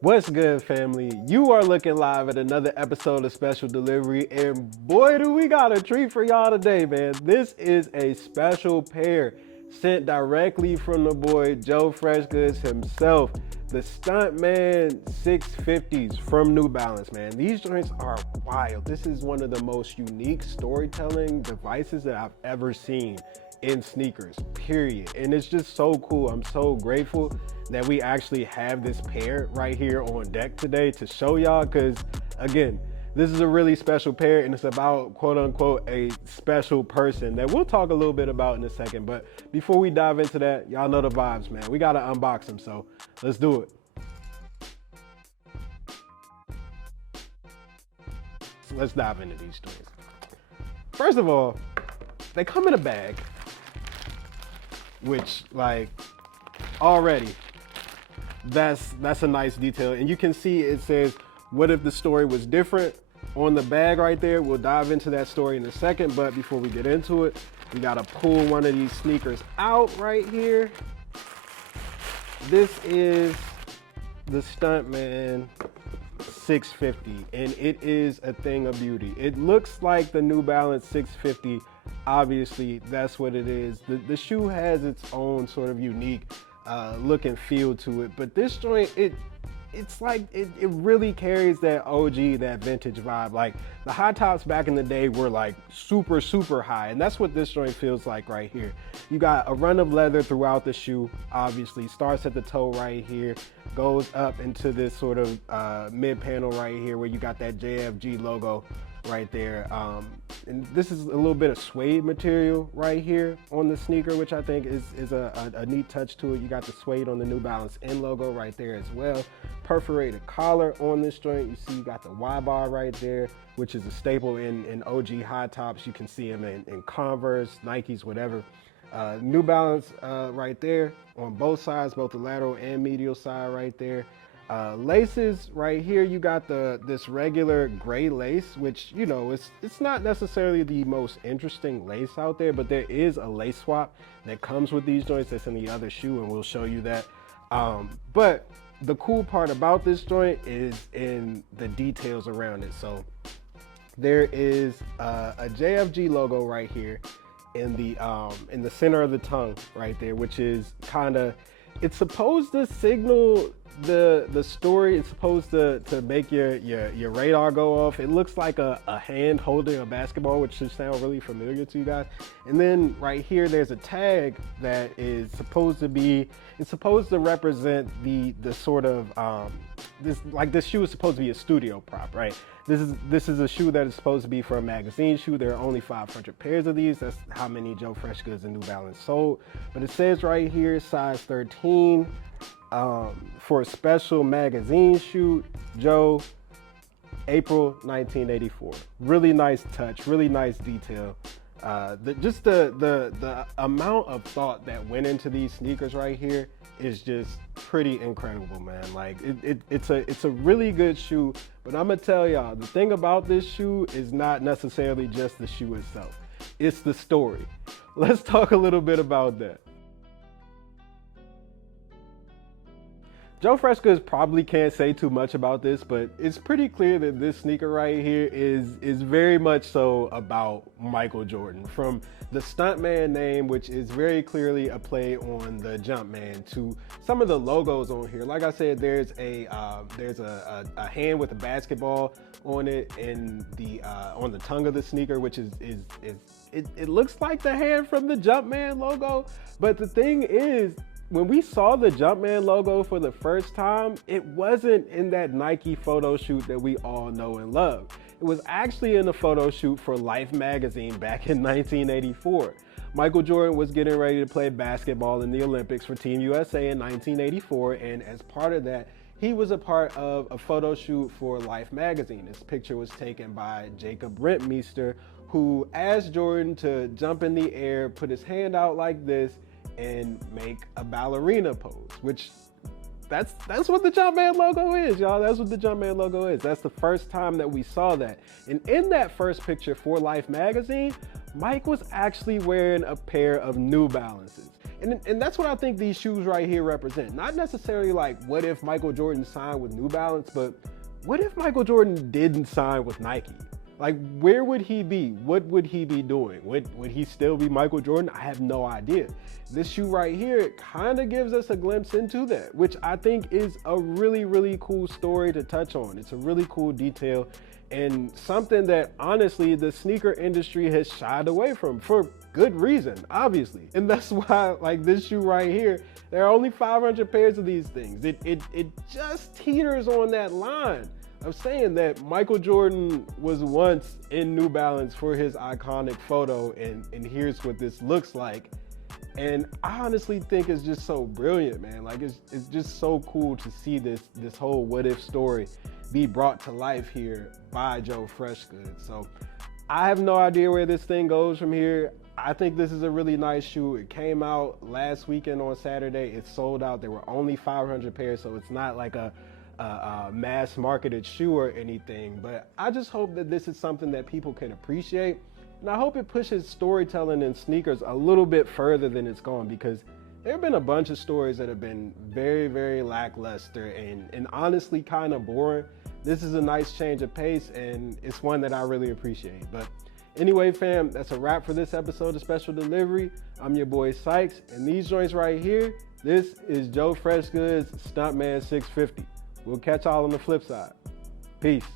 What's good, family? You are looking live at another episode of Special Delivery, and boy, do we got a treat for y'all today, man. This is a special pair sent directly from the boy Joe FreshGoods himself, the Stuntman 650s from New Balance, man. These joints are wild. This is one of the most unique storytelling devices that I've ever seen in sneakers, period. And it's just so cool. I'm so grateful that we actually have this pair right here on deck today to show y'all, because again, this is a really special pair and it's about quote unquote a special person that we'll talk a little bit about in a second. But before we dive into that, y'all know the vibes, man. We gotta unbox them, so let's do it. So let's dive into these stories. First of all, they come in a bag, which like already that's a nice detail. And you can see it says, what if the story was different on the bag right there. We'll dive into that story in a second, but before we get into it, we gotta pull one of these sneakers out right here. This is the Stuntman 650, and it is a thing of beauty. It looks like the New Balance 650. Obviously, that's what it is. The shoe has its own sort of unique look and feel to it, but this joint, it's like it really carries that OG, that vintage vibe. Like the high tops back in the day were like super high, and that's what this joint feels like right here. You got a run of leather throughout the shoe, obviously starts at the toe right here, goes up into this sort of mid panel right here where you got that JFG logo right there. And this is a little bit of suede material right here on the sneaker, which I think is a neat touch to it. You got the suede on the New Balance N logo right there as well. Perforated collar on this joint. You see you got the Y bar right there, which is a staple in OG high tops. You can see them in Converse, Nikes, whatever. New Balance right there on both sides, both the lateral and medial side right there. Laces right here, you got this regular gray lace, which, you know, it's not necessarily the most interesting lace out there, but there is a lace swap that comes with these joints that's in the other shoe, and we'll show you that. But the cool part about this joint is in the details around it. So there is a JFG logo right here in the center of the tongue right there, which is kind of, it's supposed to signal the story. It's supposed to make your radar go off. It looks like a hand holding a basketball, which should sound really familiar to you guys. And then right here there's a tag that is supposed to represent the sort of this shoe is supposed to be a studio prop, right? This is a shoe that is supposed to be for a magazine shoe. There are only 500 pairs of these. That's how many Joe FreshGoods and New Balance sold. But it says right here, size 13, for a special magazine shoot, Joe, April 1984. Really nice touch, really nice detail. The amount of thought that went into these sneakers right here is just pretty incredible, man. Like it's a really good shoe, but I'm gonna tell y'all, the thing about this shoe is not necessarily just the shoe itself. It's the story. Let's talk a little bit about that. Joe FreshGoods probably can't say too much about this, but it's pretty clear that this sneaker right here is very much so about Michael Jordan. From the Stuntman name, which is very clearly a play on the Jumpman, to some of the logos on here. Like I said, there's a hand with a basketball on it, and on the tongue of the sneaker, which it looks like the hand from the Jumpman logo. But the thing is, when we saw the Jumpman logo for the first time, it wasn't in that Nike photo shoot that we all know and love. It was actually in a photo shoot for Life magazine back in 1984. Michael Jordan was getting ready to play basketball in the Olympics for Team USA in 1984, and as part of that, he was a part of a photo shoot for Life magazine. This picture was taken by Jacob Rentmeester, who asked Jordan to jump in the air, put his hand out like this, and make a ballerina pose, which that's what the Jumpman logo is, y'all. That's what the Jumpman logo is. That's the first time that we saw that. And in that first picture for Life magazine, Mike was actually wearing a pair of New Balances. And that's what I think these shoes right here represent. Not necessarily like, what if Michael Jordan signed with New Balance, but what if Michael Jordan didn't sign with Nike? Like, where would he be? What would he be doing? Would he still be Michael Jordan? I have no idea. This shoe right here kind of gives us a glimpse into that, which I think is a really, really cool story to touch on. It's a really cool detail and something that honestly the sneaker industry has shied away from for good reason, obviously. And that's why, like, this shoe right here, there are only 500 pairs of these things. It just teeters on that line of saying that Michael Jordan was once in New Balance for his iconic photo, and here's what this looks like. And I honestly think it's just so brilliant, man. Like, it's just so cool to see this whole what if story be brought to life here by Joe FreshGoods. So I have no idea where this thing goes from here. I think this is a really nice shoe. It came out last weekend on Saturday. It sold out. There were only 500 pairs, so it's not like a mass marketed shoe or anything, but I just hope that this is something that people can appreciate, and I hope it pushes storytelling in sneakers a little bit further than it's gone, because there have been a bunch of stories that have been very, very lackluster and honestly kind of boring. This is a nice change of pace, and it's one that I really appreciate. But anyway, fam, that's a wrap for this episode of Special Delivery. I'm your boy Sykes, and these joints right here, this is Joe FreshGoods Stuntman 650. We'll catch y'all on the flip side. Peace.